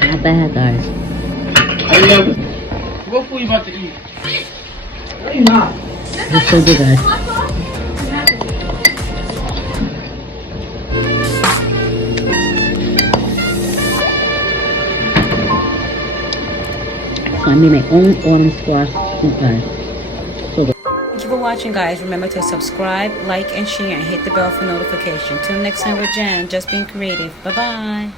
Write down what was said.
Not bad, guys. What food you about to eat? It's so good, guys. So I made my own autumn squash soup, guys. So good. Thank you for watching, guys. Remember to subscribe, like, and share, and hit the bell for notification. Till next time with Jen, just being creative. Bye-bye.